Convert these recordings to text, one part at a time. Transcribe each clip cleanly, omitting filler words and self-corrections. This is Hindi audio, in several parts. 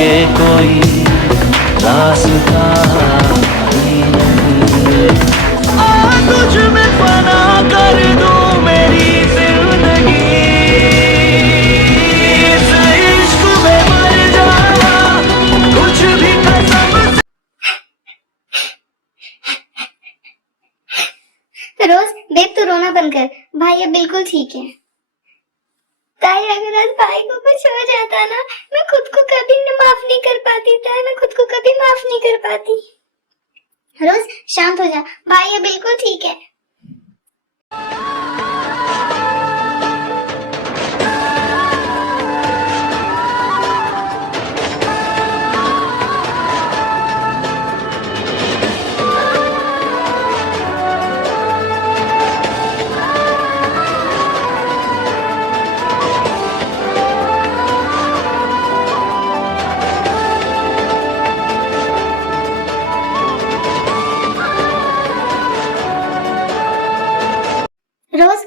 के कोई रास्ता नहीं है। आ तुझ में फना कर दूं मेरी जिंदगी, इस इश्क में मर जाना कुछ भी कसम। रोज बेब तू रोना बंद कर, भाई अब बिल्कुल ठीक है। ताई अगर आज भाई को कुछ हो जाता ना, मैं खुद को कभी माफ नहीं कर पाती। ताई मैं खुद को कभी माफ नहीं कर पाती। रोज शांत हो जा, भाई अब बिल्कुल ठीक है। रोज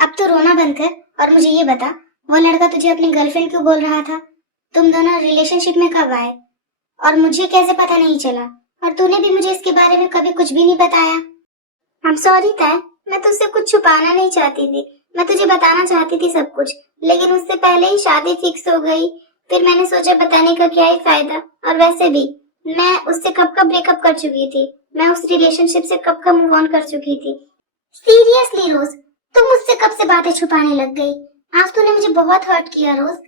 अब तो रोना बंद कर और मुझे ये बता, वो लड़का तुझे अपनी गर्लफ्रेंड क्यों बोल रहा था? तुम दोनों रिलेशनशिप में कब आए और मुझे कैसे पता नहीं चला? और तूने भी मुझे इसके बारे में कभी कुछ भी नहीं बताया। I'm sorry ताई, मैं तुझसे कुछ छुपाना नहीं चाहती थी। मैं तुझे बताना चाहती थी सब कुछ, लेकिन उससे पहले ही शादी फिक्स हो गई। फिर मैंने सोचा बताने का क्या ही फायदा। और वैसे भी मैं उससे कब का ब्रेकअप कर चुकी थी, मैं उस रिलेशनशिप से कब का मूव ऑन कर चुकी थी। सीरियसली रोज, तुम मुझसे कब से बातें छुपाने लग गई? आज तूने मुझे बहुत हर्ट किया रोज।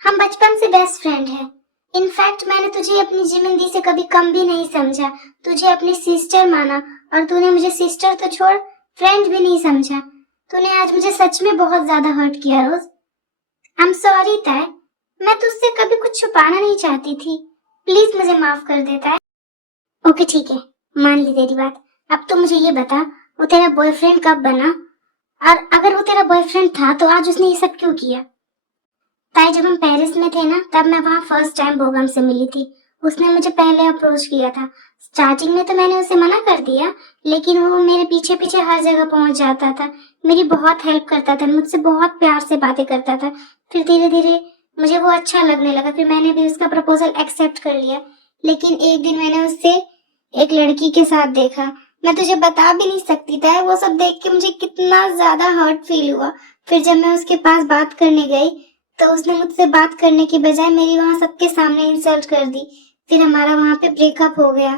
हम बचपन से बेस्ट फ्रेंड हैं। इनफैक्ट मैंने तुझे अपनी जिंदगी से कभी कम भी नहीं समझा, तुझे अपनी सिस्टर माना, और तूने मुझे सिस्टर तो छोड़ फ्रेंड भी नहीं समझा। तूने आज मुझे सच में बहुत ज्यादा हर्ट किया रोज। आई एम सॉरी ताई, मैं तुझसे कभी कुछ छुपाना नहीं चाहती थी। प्लीज मुझे माफ कर देता है। ओके ठीक है, मान ली तेरी बात। अब तो मुझे ये बता, वो तेरा बॉयफ्रेंड कब बना? और अगर वो तेरा बॉयफ्रेंड था तो आज उसने ये सब क्यों किया? ताई जब हम पेरिस में थे ना, तब मैं वहाँ फर्स्ट टाइम बोगम से मिली थी। उसने मुझे पहले अप्रोच किया था। स्टार्टिंग में तो मैंने उसे मना कर दिया, लेकिन वो मेरे पीछे पीछे हर जगह पहुंच जाता था, मेरी बहुत हेल्प करता था, मुझसे बहुत प्यार से बातें करता था। फिर धीरे धीरे मुझे वो अच्छा लगने लगा, फिर मैंने भी उसका प्रपोजल एक्सेप्ट कर लिया। लेकिन एक दिन मैंने उससे एक लड़की के साथ देखा, मैं तुझे बता भी नहीं सकती था। वो सब देख के मुझे कितना ज्यादा हर्ट फील हुआ। फिर जब मैं उसके पास बात करने गई तो उसने मुझसे बात करने की बजाय मेरी वहाँ सबके सामने इंसल्ट कर दी। फिर हमारा वहाँ पे ब्रेकअप हो गया।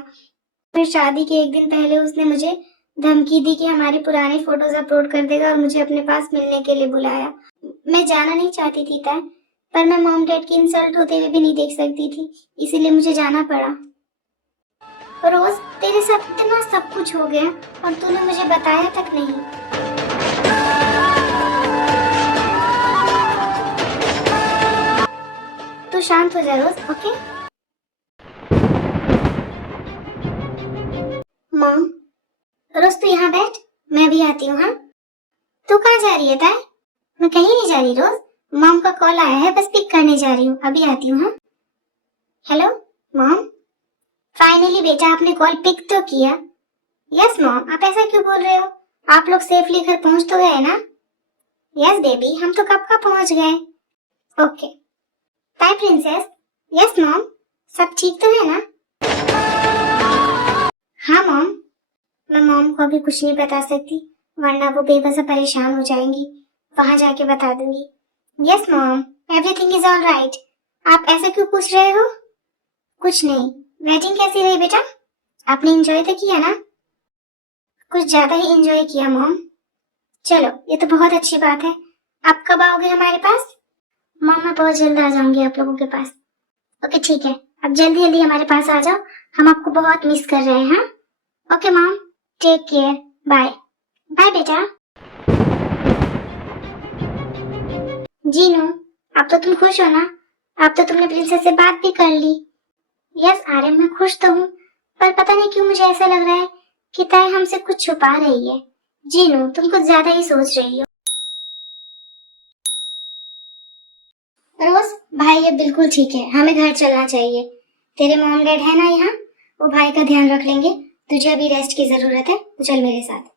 फिर शादी के एक दिन पहले उसने मुझे धमकी दी कि हमारी पुरानी फोटोज अपलोड कर देगा और मुझे अपने पास मिलने के लिए बुलाया। मैं जाना नहीं चाहती थी ताई, पर मैं मॉम डैड की इंसल्ट होते हुए भी नहीं देख सकती थी, इसीलिए मुझे जाना पड़ा। रोज तेरे साथ इतना सब कुछ हो गया और तूने मुझे बताया तक नहीं। तू शांत हो जा रोज, ओके? मॉम, रोज तू यहाँ बैठ, मैं भी आती हूँ। हाँ, तू कहाँ जा रही है ताई? मैं कहीं नहीं जा रही रोज, मॉम का कॉल आया है, बस पिक करने जा रही हूँ, अभी आती हूँ। हाँ, हेलो मॉम। फाइनली बेटा आपने कॉल पिक तो किया। यस मॉम, आप ऐसा क्यों बोल रहे हो? आप लोग सेफली घर पहुंच तो गए ना? यस बेबी, हम तो कब का पहुंच गए। Okay bye princess. Yes mom, सब ठीक तो है ना? हाँ मॉम, मैं मॉम को अभी कुछ नहीं बता सकती, वरना वो बेवजह परेशान हो जाएंगी। वहां जाके बता दूंगी। Yes mom, everything is all right. आप ऐसा क्यों पूछ रहे हो? कुछ नहीं। वेडिंग कैसी रही बेटा? आपने एंजॉय तो किया ना? कुछ ज्यादा ही एंजॉय किया मॉम। चलो ये तो बहुत अच्छी बात है। आप कब आओगे हमारे पास? मॉम मैं बहुत जल्द आ जाऊंगी आप लोगों के पास। ओके ठीक है, अब जल्दी जल्दी हमारे पास आ जाओ, हम आपको बहुत मिस कर रहे हैं। Okay mom, take care, bye. Bye बेटा। जीनू, अब तो तुम खुश हो ना? अब तो तुमने प्रिंसेस से बात भी कर ली। यस आर्यन, मैं खुश तो हूँ, पर पता नहीं क्यों मुझे ऐसा लग रहा है कि ताई हमसे कुछ छुपा रही है। जीनू, तुम कुछ ज्यादा ही सोच रही हो। रोज, भाई अब बिल्कुल ठीक है, हमें घर चलना चाहिए। तेरे मॉम डैड है ना यहाँ, वो भाई का ध्यान रख लेंगे। तुझे अभी रेस्ट की जरूरत है, तो चल मेरे साथ।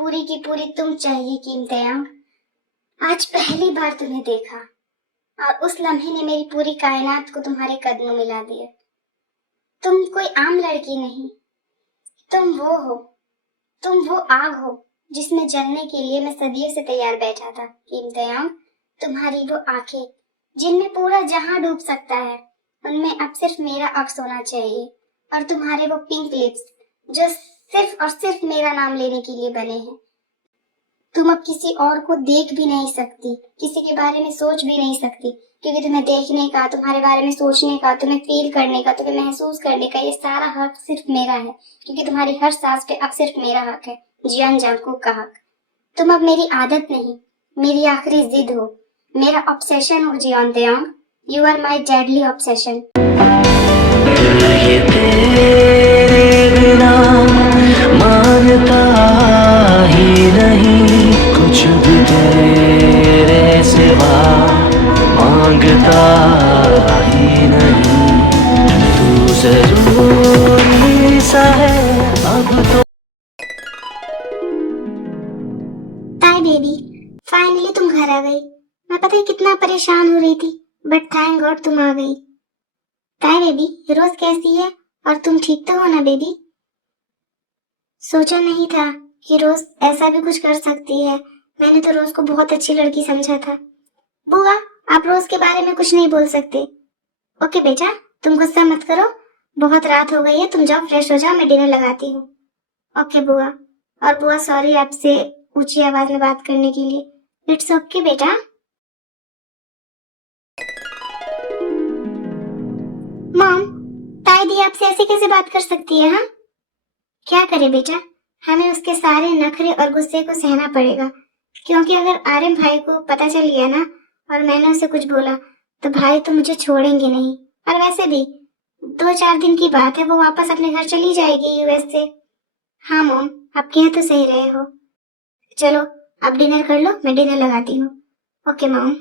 पूरी की पूरी तुम चाहिए कीमतें। आज पहली बार तुम्हें देखा और उस लम्हे ने मेरी पूरी कायनात को तुम्हारे कदमों में ला दिया। तुम कोई आम लड़की नहीं, तुम वो हो, तुम वो आग हो जिसमें जलने के लिए मैं सदियों से तैयार बैठा था। कीमतें, तुम्हारी वो आंखें जिनमें पूरा जहां डूब सकता है, उनमें अब सिर्फ मेरा अक्स होना चाहिए। और तुम्हारे वो पिंक लिप्स जो सिर्फ और सिर्फ मेरा नाम लेने के लिए बने हैं। तुम अब किसी और को देख भी नहीं सकती, किसी के बारे में सोच भी नहीं सकती, क्योंकि तुम्हें देखने का, तुम्हारे बारे में सोचने का, तुम्हें फील करने का, तुम्हें महसूस करने का ये सारा हक सिर्फ मेरा है, क्योंकि तुम्हारी हर सांस पे अब सिर्फ मेरा हक है, जियान जंगकुक का हक। तुम अब मेरी आदत नहीं, मेरी आखिरी जिद हो, मेरा ऑब्सेशन हो Jeon Taeyong. You are my deadly obsession. ये तेरे बिना मानता ही नहीं, कुछ भी तेरे सिवा मांगता ही नहीं। तू जरूरी सा है अब तो। ताई बेबी, फाइनली तुम घर आ गई। मैं पता है कितना परेशान हो रही थी, बट थैंक गॉड तुम आ गई। ताई बेबी, रोज कैसी है और तुम ठीक तो हो ना बेबी? सोचा नहीं था कि रोज ऐसा भी कुछ कर सकती है। मैंने तो रोज को बहुत अच्छी लड़की समझा था। बुआ, आप रोज के बारे में कुछ नहीं बोल सकते। ओके बेटा, तुम गुस्सा मत करो। बहुत रात हो गई है, तुम जाओ फ्रेश हो जाओ, मैं डिनर लगाती हूँ। ओके बुआ। और बुआ सॉरी आपसे ऊंची आवाज में बात करने के लिए। इट्स ओके बेटा। मॉम, ताई दी आपसे ऐसे कैसे बात कर सकती है? हाँ, क्या करे बेटा, हमें उसके सारे नखरे और गुस्से को सहना पड़ेगा, क्योंकि अगर आर्यन भाई को पता चल गया ना और मैंने उसे कुछ बोला तो भाई तो मुझे छोड़ेंगे नहीं। और वैसे भी 2-4 दिन की बात है, वो वापस अपने घर चली जाएगी यूएस से। हाँ मॉम, आप कह तो सही रहे हो। चलो आप डिनर कर लो, मैं डिनर लगाती हूँ। Okay mom.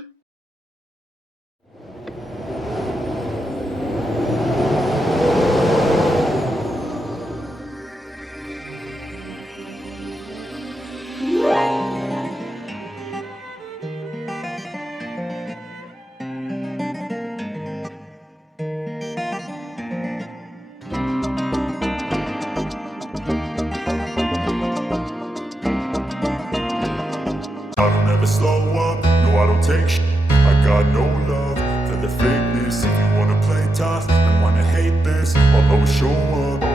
I don't ever slow up, no I don't take sh**. I got no love for the fakeness. If you wanna play tough and wanna hate this, I'll always show up.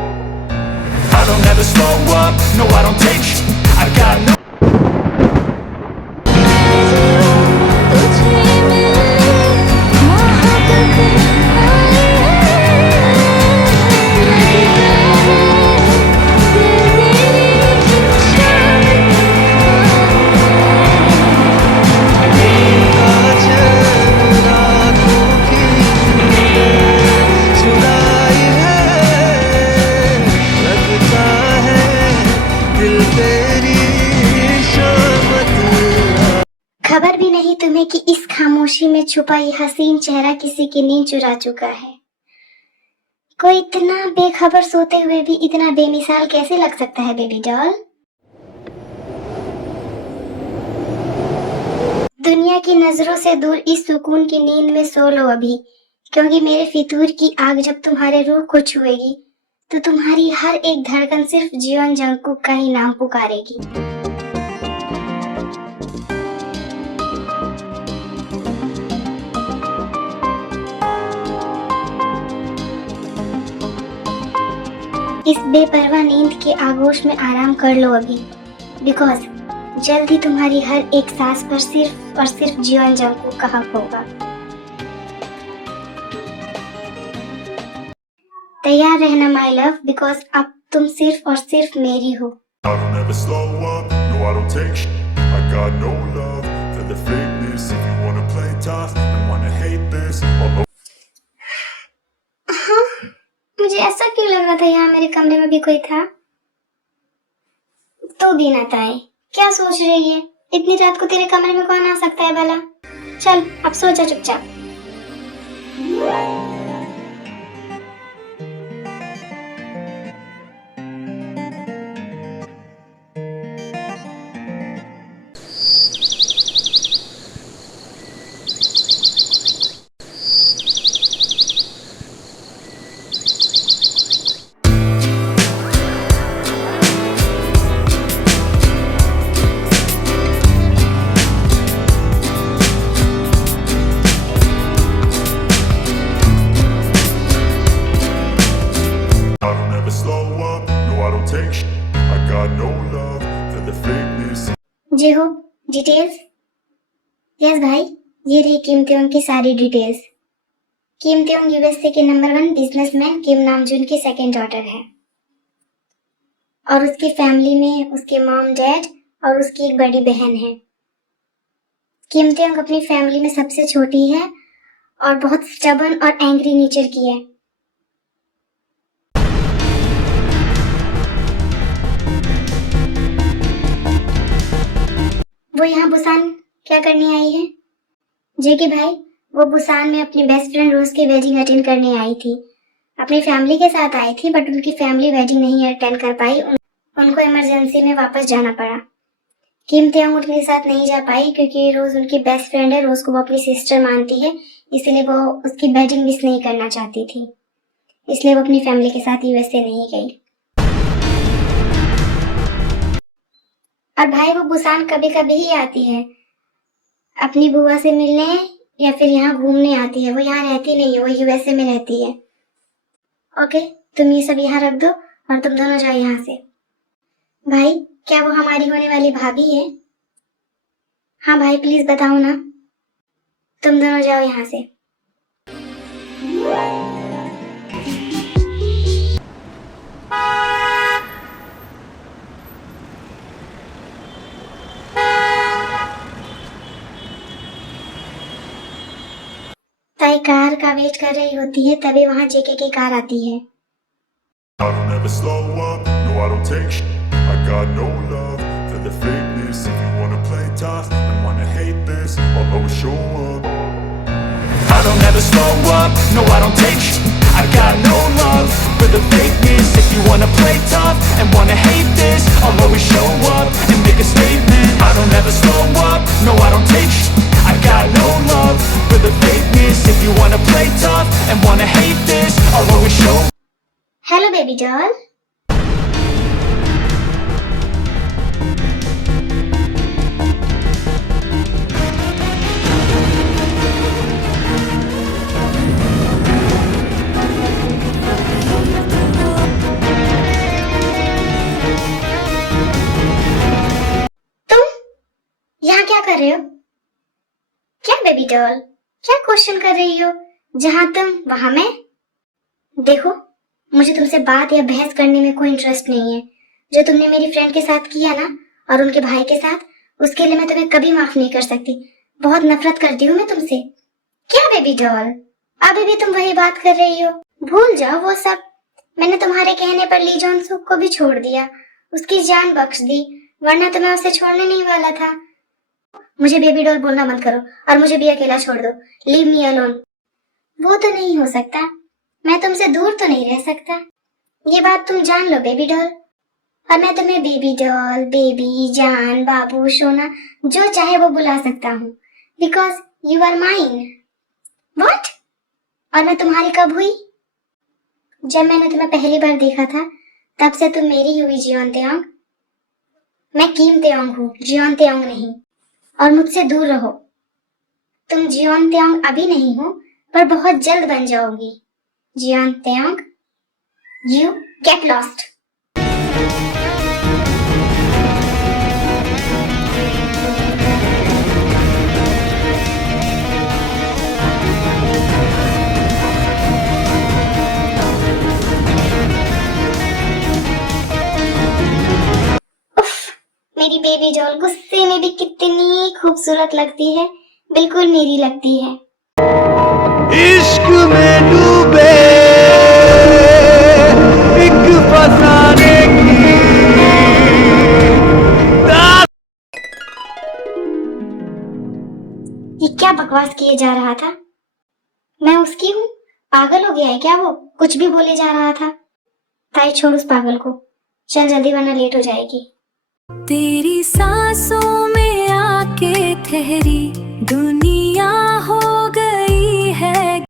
I don't ever slow up, no I don't take sh**. I got no खबर भी नहीं तुम्हें कि इस खामोशी में छुपा ये हसीन चेहरा किसी की नींद चुरा चुका है। कोई इतना बेखबर सोते हुए भी इतना बेमिसाल कैसे लग सकता है बेबी डॉल? दुनिया की नजरों से दूर इस सुकून की नींद में सो लो अभी, क्योंकि मेरे फितूर की आग जब तुम्हारे रूह को छुएगी तो तुम्हारी हर एक धड़कन सिर्फ जियोन जंगकुक का ही नाम पुकारेगी। इस बेपरवाह नींद के आगोश में आराम कर लो अभी, बिकॉज जल्द ही तुम्हारी हर एक सांस पर सिर्फ और सिर्फ जियोन जंगकुक का हक होगा। तैयार रहना माय लव, बिकॉज अब तुम सिर्फ और सिर्फ मेरी हो। I don't ever slow up, no I don't take sh**. I got no love for the fakeness. If you wanna play tough and wanna hate this, I'll always हाँ, मुझे ऐसा क्यों लग रहा था यहाँ मेरे कमरे में भी कोई था? तो भी ना ताई, क्या सोच रही है? इतनी रात को तेरे कमरे में कौन आ सकता है भला? चल अब सो जा चुपचाप। I don't ever slow up, no I don't take shit. I got no love for the fakeness. जी हो डिटेल्स। यस भाई, ये रही किम त्योंग की सारी डिटेल्स। किम त्योंग यूएसए के नंबर 1 बिजनेसमैन किम नामजून की सेकंड डॉटर है और उसकी फैमिली में उसके मॉम डैड और उसकी एक बड़ी बहन है। किम त्योंग अपनी फैमिली में सबसे छोटी है और बहुत स्टबर्न और एंग्री नेचर की है। वो यहाँ बुसान क्या करने आई है? जेकी भाई, वो बुसान में अपनी बेस्ट फ्रेंड रोज की वेडिंग अटेंड करने आई थी। अपनी फैमिली के साथ आई थी बट उनकी फैमिली वेडिंग नहीं अटेंड कर पाई। उनको इमरजेंसी में वापस जाना पड़ा। किम त्योंग उनके साथ नहीं जा पाई क्योंकि रोज उनकी बेस्ट फ्रेंड है, रोज को वो अपनी सिस्टर मानती है, इसलिए वो उसकी वेडिंग मिस नहीं करना चाहती थी, इसलिए वो अपनी फैमिली के साथ यूएसए नहीं गई। और भाई वो बुसान कभी कभी ही आती है, अपनी बुआ से मिलने या फिर यहाँ घूमने आती है। वो यहाँ रहती नहीं है, वो यूएसए में रहती है। ओके, तुम ये सब यहाँ रख दो और तुम दोनों जाओ यहाँ से। भाई, क्या वो हमारी होने वाली भाभी है? हाँ भाई, प्लीज बताओ ना। तुम दोनों जाओ यहाँ से। ताई कार का वेट कर रही होती है, तभी वहाँ जेके की कार आती है। I don't ever slow up, no I don't take shit. I got no love for the fakeness. If you wanna play tough and wanna hate this, I'll always show up. I don't ever slow up, no I don't take shit. I got no love for the fakeness. If you wanna play tough and wanna hate this, I'll always show up and make a statement. I don't ever slow up, no I don't take shit. I got no love for the fakeness. If you wanna play tough and wanna hate this, I'll always show up. Hello baby doll. तुम यहाँ क्या कर रहे हो? क्या बेबी डॉल, क्या क्वेश्चन कर रही हो? जहाँ तुम वहां मैं। देखो, मुझे तुमसे बात या बहस करने में कोई इंटरेस्ट नहीं है। जो तुमने मेरी फ्रेंड के साथ किया ना और उनके भाई के साथ, उसके लिए मैं तुम्हें कभी माफ नहीं कर सकती। बहुत नफरत करती हूँ मैं तुमसे। क्या बेबी डॉल, अभी भी तुम वही बात कर रही हो? भूल जाओ वो सब। मैंने तुम्हारे कहने पर ली जॉन सुक को भी छोड़ दिया, उसकी जान बख्श दी, वरना तो मैं उसे छोड़ने नहीं वाला था। मुझे बेबी डॉल बोलना बंद करो और मुझे भी अकेला छोड़ दो। Leave me alone. वो तो नहीं हो सकता, मैं तुमसे दूर तो नहीं रह सकता। ये बात तुम जान लो बेबी डॉल। और मैं तुम्हें बेबी डॉल, बेबी, जान, बाबू, सोना, जो चाहे वो बुला सकता हूँ, because you are mine. What? और मैं तुम्हारी कब हुई? जब मैंने तुम्हें पहली बार देखा था, तब से तुम मेरी हुई जियोन त्योंग। मैं किम त्योंग हूँ, जियोन त्योंग नहीं। और मुझसे दूर रहो। तुम जियोन त्योंग अभी नहीं हो, पर बहुत जल्द बन जाओगी। Jeon Taeyong, you get lost. मेरी बेबी डॉल गुस्से में भी कितनी खूबसूरत लगती है, बिल्कुल मेरी लगती है। इश्क में डूबे एक फसाने की ये क्या बकवास किए जा रहा था? मैं उसकी हूँ? पागल हो गया है क्या वो? कुछ भी बोले जा रहा था। ताई छोड़ उस पागल को, चल जल्दी वरना लेट हो जाएगी। तेरी सांसों में आके ठहरी दुनिया